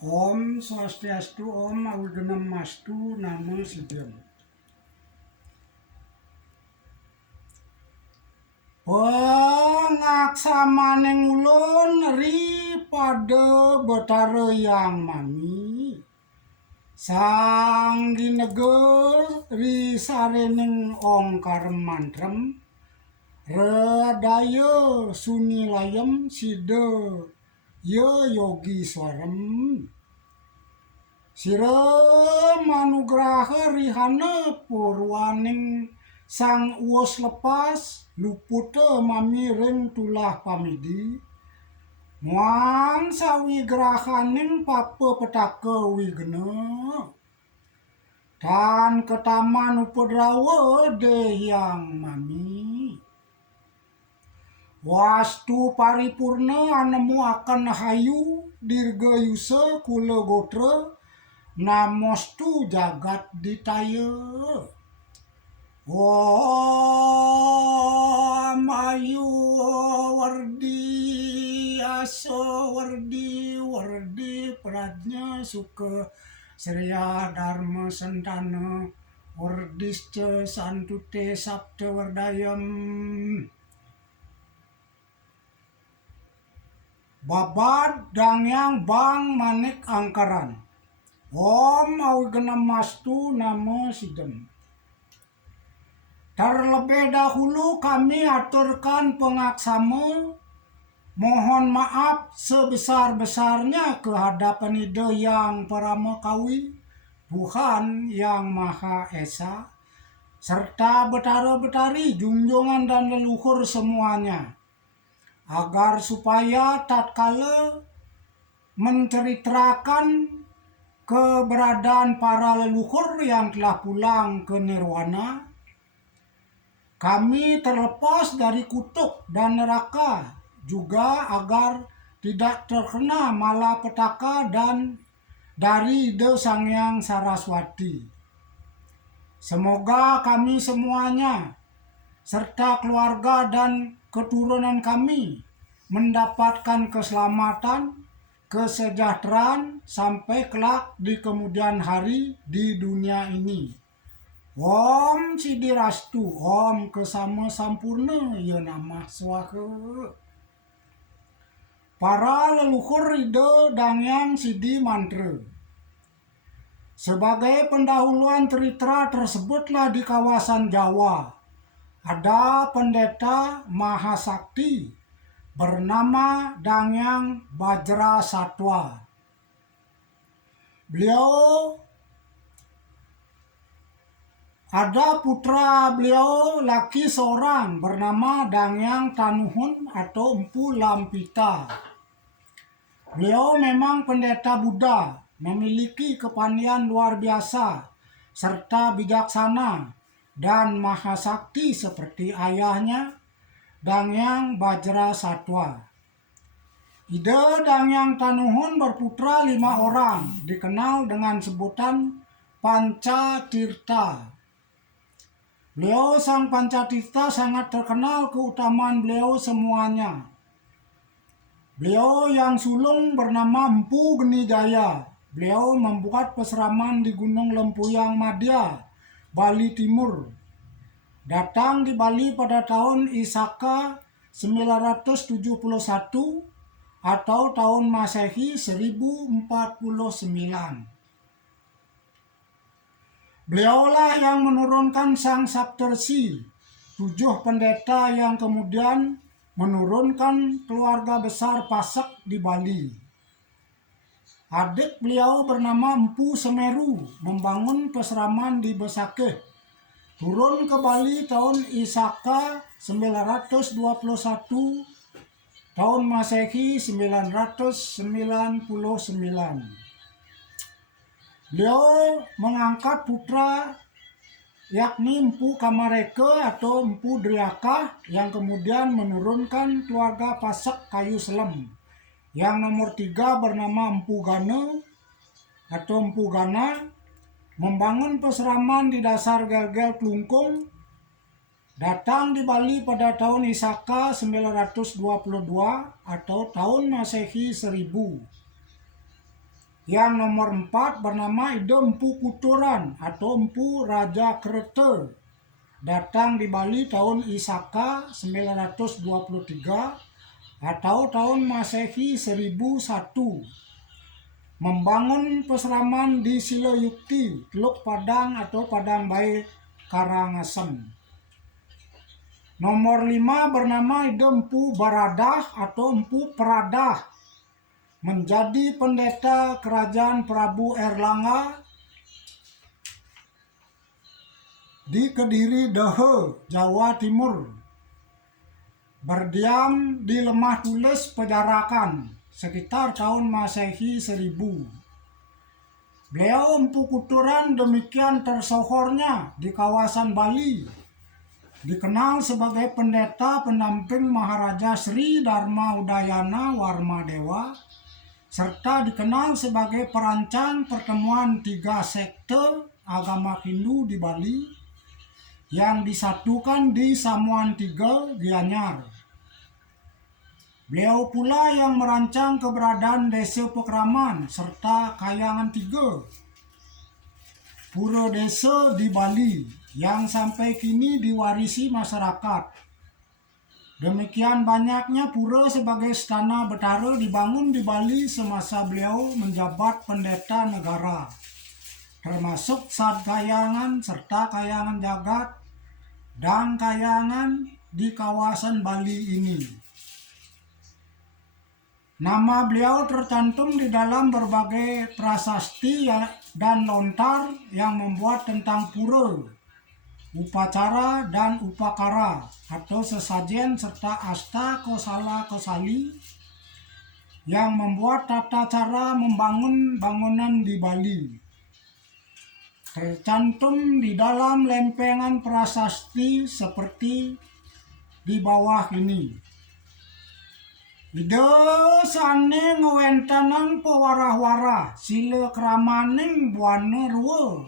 Om Swastiastu, Om Awigana Mastu, Namo Siddham. Pengaksamaning ulun ri pada Betara Yang Mami sang gineger ri sarening ongkar mantrem redaya sunilayem sida ye yogi swarem sira manugraha rihana purwaning sang uwos lepas luputa mami ring tulah pamidi muang sawigrahaning papa petaka wigna dan ketaman upadrawa dehyang mami wastu paripurna anemu akan hayu dirgayusa kula gotra namostu jagat ditaya Om ayu wardi aso wardi pradnya suka Sriya Dharma Sentana wardisca santute sabda wardayam babad dangyang bang manik angkaran Om Awigana Mastu Namo Siddham. Terlebih dahulu kami aturkan pengaksama mohon maaf sebesar-besarnya kehadapan Ida Yang Paramakawi Tuhan Yang Maha Esa serta betara-betari junjungan dan leluhur semuanya agar supaya tatkala menceritakan keberadaan para leluhur yang telah pulang ke nirwana kami terlepas dari kutuk dan neraka juga agar tidak terkena malapetaka dan dari Ida Sang Hyang Saraswati. Semoga kami semuanya serta keluarga dan keturunan kami mendapatkan keselamatan, kesejahteraan sampai kelak di kemudian hari di dunia ini. Om Sidirastu, Om Kesama Sampurna, ya namah swaha. Para leluhur Ida Dangyang Sidi Mantra. Sebagai pendahuluan cerita tersebutlah di kawasan Jawa ada pendeta Mahasakti bernama Dangyang Bajra Satwa. Beliau ada putra beliau laki seorang bernama Dangyang Tanuhun atau Empu Lampita. Beliau memang pendeta Buddha, memiliki kepandaian luar biasa serta bijaksana dan mahasakti seperti ayahnya Dangyang Bajra Satwa. Ida Dangyang Tanuhun berputra 5 orang, dikenal dengan sebutan Pancatirta. Beliau sang Pancatirta sangat terkenal keutamaan beliau semuanya. Beliau yang sulung bernama Empu Geni Jaya. Beliau membuat peseraman di Gunung Lempuyang Madya, Bali Timur. Datang di Bali pada tahun Isaka 971 atau tahun Masehi 1049. Beliaulah yang menurunkan sang Saptarsi, 7 pendeta yang kemudian menurunkan keluarga besar Pasak di Bali. Adik beliau bernama Empu Semeru membangun peseraman di Besakeh. Turun ke Bali tahun Isaka 921, tahun Masehi 999. Beliau mengangkat putra yakni Empu Kamareka atau Empu Driaka yang kemudian menurunkan keluarga Pasak Kayu Selem. Yang nomor 3 bernama Empu Gana atau Empu Gana membangun peseraman di dasar Gel-Gel Klungkung. Datang di Bali pada tahun Isaka 922 atau tahun Masehi 1000. Yang nomor 4 bernama Ide Empu Kuturan atau Empu Raja Kreta. Datang di Bali tahun Isaka 923 atau tahun Masehi 1001. Membangun peseraman di Siloyukti, Teluk Padang atau Padang Bae, Karangasem. Nomor 5 bernama Ide Empu Baradah atau Empu Peradah. Menjadi pendeta kerajaan Prabu Erlangga di Kediri Dehe, Jawa Timur. Berdiam di Lemah Tulis Pejarakan sekitar tahun Masehi 1000. Beliau Empu Kuturan demikian tersohornya di kawasan Bali. Dikenal sebagai pendeta pendamping Maharaja Sri Dharma Udayana Warmadewa, serta dikenal sebagai perancang pertemuan 3 sekte agama Hindu di Bali yang disatukan di Samuan 3, Gianyar. Beliau pula yang merancang keberadaan Desa Pekraman serta Kayangan 3, pura desa di Bali yang sampai kini diwarisi masyarakat. Demikian banyaknya pura sebagai istana betara dibangun di Bali semasa beliau menjabat pendeta negara, termasuk Sad Kayangan serta Kayangan Jagat dan Kayangan di kawasan Bali ini. Nama beliau tercantum di dalam berbagai prasasti dan lontar yang membuat tentang pura, upacara dan upakara atau sesajen serta asta kosala kosali yang membuat tata cara membangun bangunan di Bali. Tercantum di dalam lempengan prasasti seperti di bawah ini. Ide sane ngewentanan pewarah-warah sila kramaning buana rua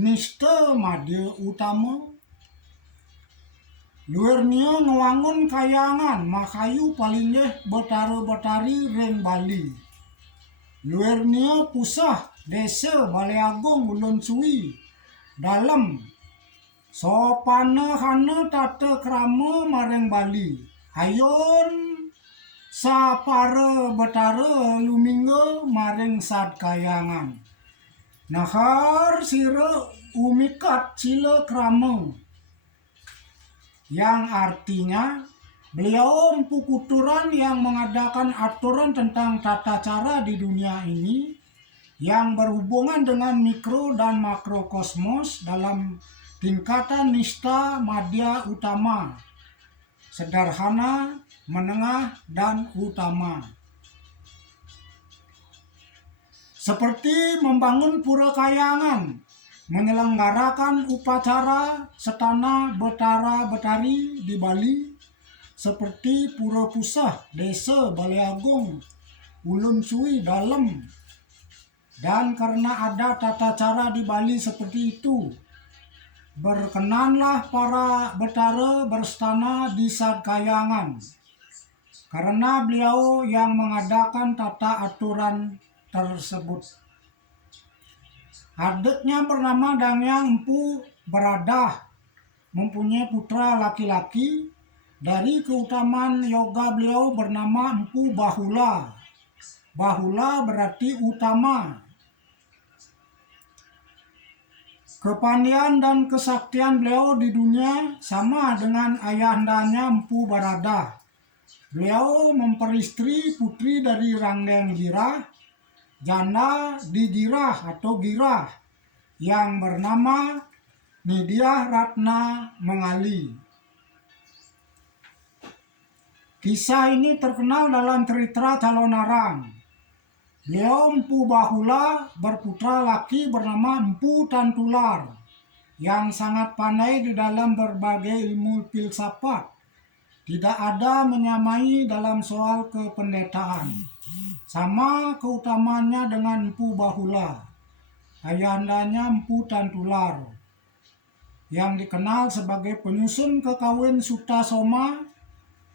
nista madya utama. Luarnya ngewangun kayangan makayu palingeh betara-betari ring Bali. Luarnya pusah desa Balai Agung Ulun Suwi. Dalam sopana hana tata krama maring Bali. Ayon sapara betara lumingga maring Sad Kayangan. Nahar sira umikat sila krama, yang artinya beliau Empu Kuturan yang mengadakan aturan tentang tata cara di dunia ini yang berhubungan dengan mikro dan makrokosmos dalam tingkatan nista madya utama, sederhana, menengah, dan utama. Seperti membangun pura Kayangan, menyelenggarakan upacara setana betara-betari di Bali, seperti Pura Pusah Desa Balai Agung Ulun Suwi Dalam. Dan karena ada tata cara di Bali seperti itu, berkenanlah para betara berstana di Sad Kayangan. Karena beliau yang mengadakan tata aturan tersebut. Adiknya bernama Dangyang Empu Beradah, mempunyai putra laki-laki. Dari keutamaan yoga beliau bernama Empu Bahula. Bahula berarti utama. Kepandaian dan kesaktian beliau di dunia sama dengan ayahandanya Empu Baradah. Beliau memperistri putri dari Rangdeng Girah, janda di Girah atau Girah, yang bernama Nidyah Ratna Mengali. Kisah ini terkenal dalam cerita Calonarang. Beliau Empu Bahula berputra laki bernama Empu Tantular, yang sangat pandai di dalam berbagai ilmu filsafat. Tidak ada menyamai dalam soal kependetaan. Sama keutamaannya dengan Empu Bahula. Ayahandanya Empu Tantular, yang dikenal sebagai penyusun kekawin Sutasoma,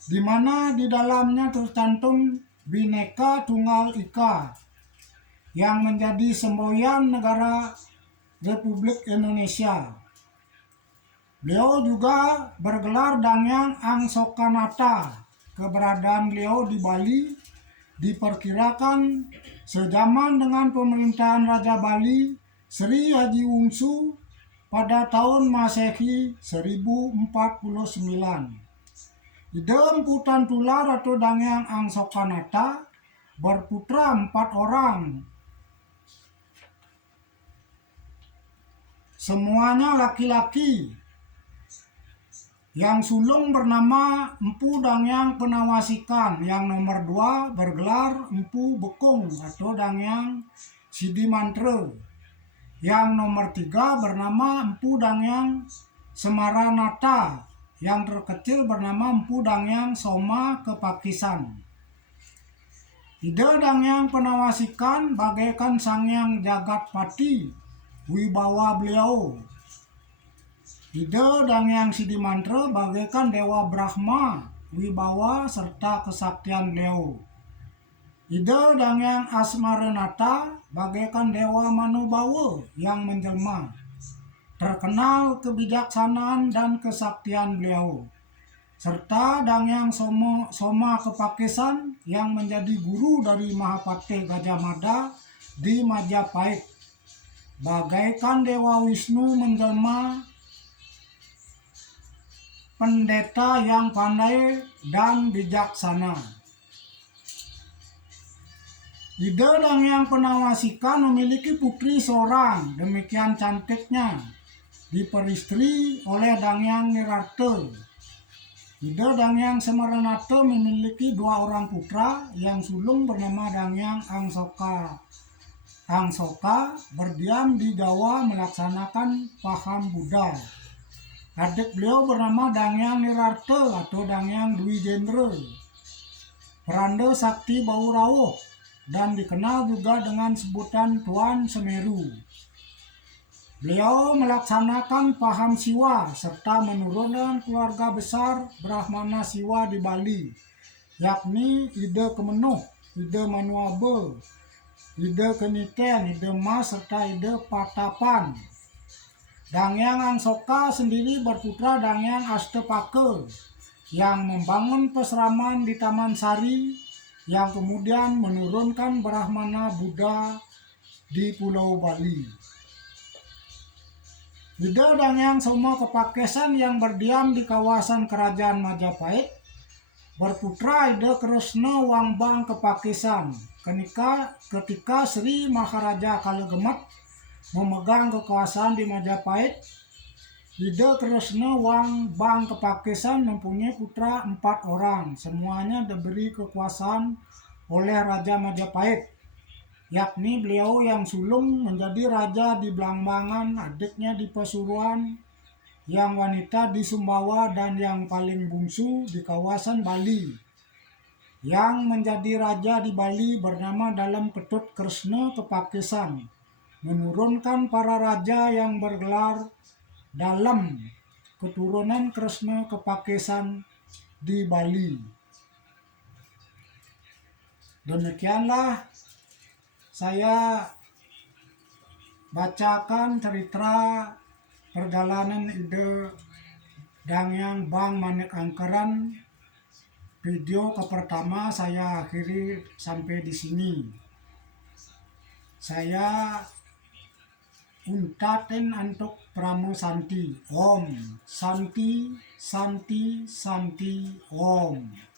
di mana di dalamnya tercantum Bhinneka Tunggal Ika, yang menjadi semboyan negara Republik Indonesia. Beliau juga bergelar Dangyang Angsokanata. Keberadaan beliau di Bali diperkirakan sejaman dengan pemerintahan Raja Bali Sri Haji Wungsu pada tahun Masehi 1049. Ide Empu Tantular atau Dangyang Angsokanata berputra 4 orang. Semuanya laki-laki. Yang sulung bernama Empu Dangyang Penawasikan. Yang nomor 2 bergelar Empu Bekung atau Dangyang Sidimantra. Yang nomor 3 bernama Empu Dangyang Semaranata. Yang terkecil bernama Empu Dangyang Soma Kepakisan. Ide Dangyang Penawasikan bagaikan Sangyang Jagatpati, wibawa beliau. Ide Dangyang Sidimantra bagaikan Dewa Brahma, wibawa serta kesaktian beliau. Ide Dangyang Asmaranata bagaikan Dewa Manubawa yang menjelma, terkenal kebijaksanaan dan kesaktian beliau. Serta Dangyang Soma Kepakisan yang menjadi guru dari Mahapate Gajah Mada di Majapahit, bagaikan Dewa Wisnu menjelma, pendeta yang pandai dan bijaksana. Ide Dangyang Penawasikan memiliki putri seorang, demikian cantiknya, diperistri oleh Dangyang Nirarte. Ide Dangyang Semaranata memiliki 2 orang putra, yang sulung bernama Dangyang Angsoka berdiam di Jawa melaksanakan paham Buddha. Adik beliau bernama Dangyang Nirarte atau Dangyang Dwi Jendra, Peranda Sakti Bau Rawuh, dan dikenal juga dengan sebutan Tuan Semeru. Beliau melaksanakan paham Siwa serta menurunkan keluarga besar Brahmana Siwa di Bali, yakni Ide Kemenuh, Ide Manuabe, Ide Keniten, Ide Mas, serta Ide Patapan. Dangyang Angsoka sendiri berputra Dangyang Astapaka yang membangun peseraman di Taman Sari, yang kemudian menurunkan Brahmana Buddha di Pulau Bali. Ide Dangyang Soma Kepakesan yang berdiam di kawasan kerajaan Majapahit berputra Ide Kresna Wangbang Kepakesan. Ketika Sri Maharaja Kalegemat memegang kekuasaan di Majapahit, Ide Kresna Wangbang Kepakesan mempunyai putra 4 orang. Semuanya diberi kekuasaan oleh Raja Majapahit, yakni beliau yang sulung menjadi raja di Blambangan, adiknya di Pasuruan, yang wanita di Sumbawa, dan yang paling bungsu di kawasan Bali. Yang menjadi raja di Bali bernama Dalam Ketut Kresna Kepakesan, menurunkan para raja yang bergelar Dalam keturunan Kresna Kepakesan di Bali. Demikianlah saya bacakan cerita perjalanan Ide Dangyang Bang Manik Angkeran. Video pertama saya akhiri sampai di sini. Saya untaten antuk Pramo Santi. Om Santi Santi Santi Om.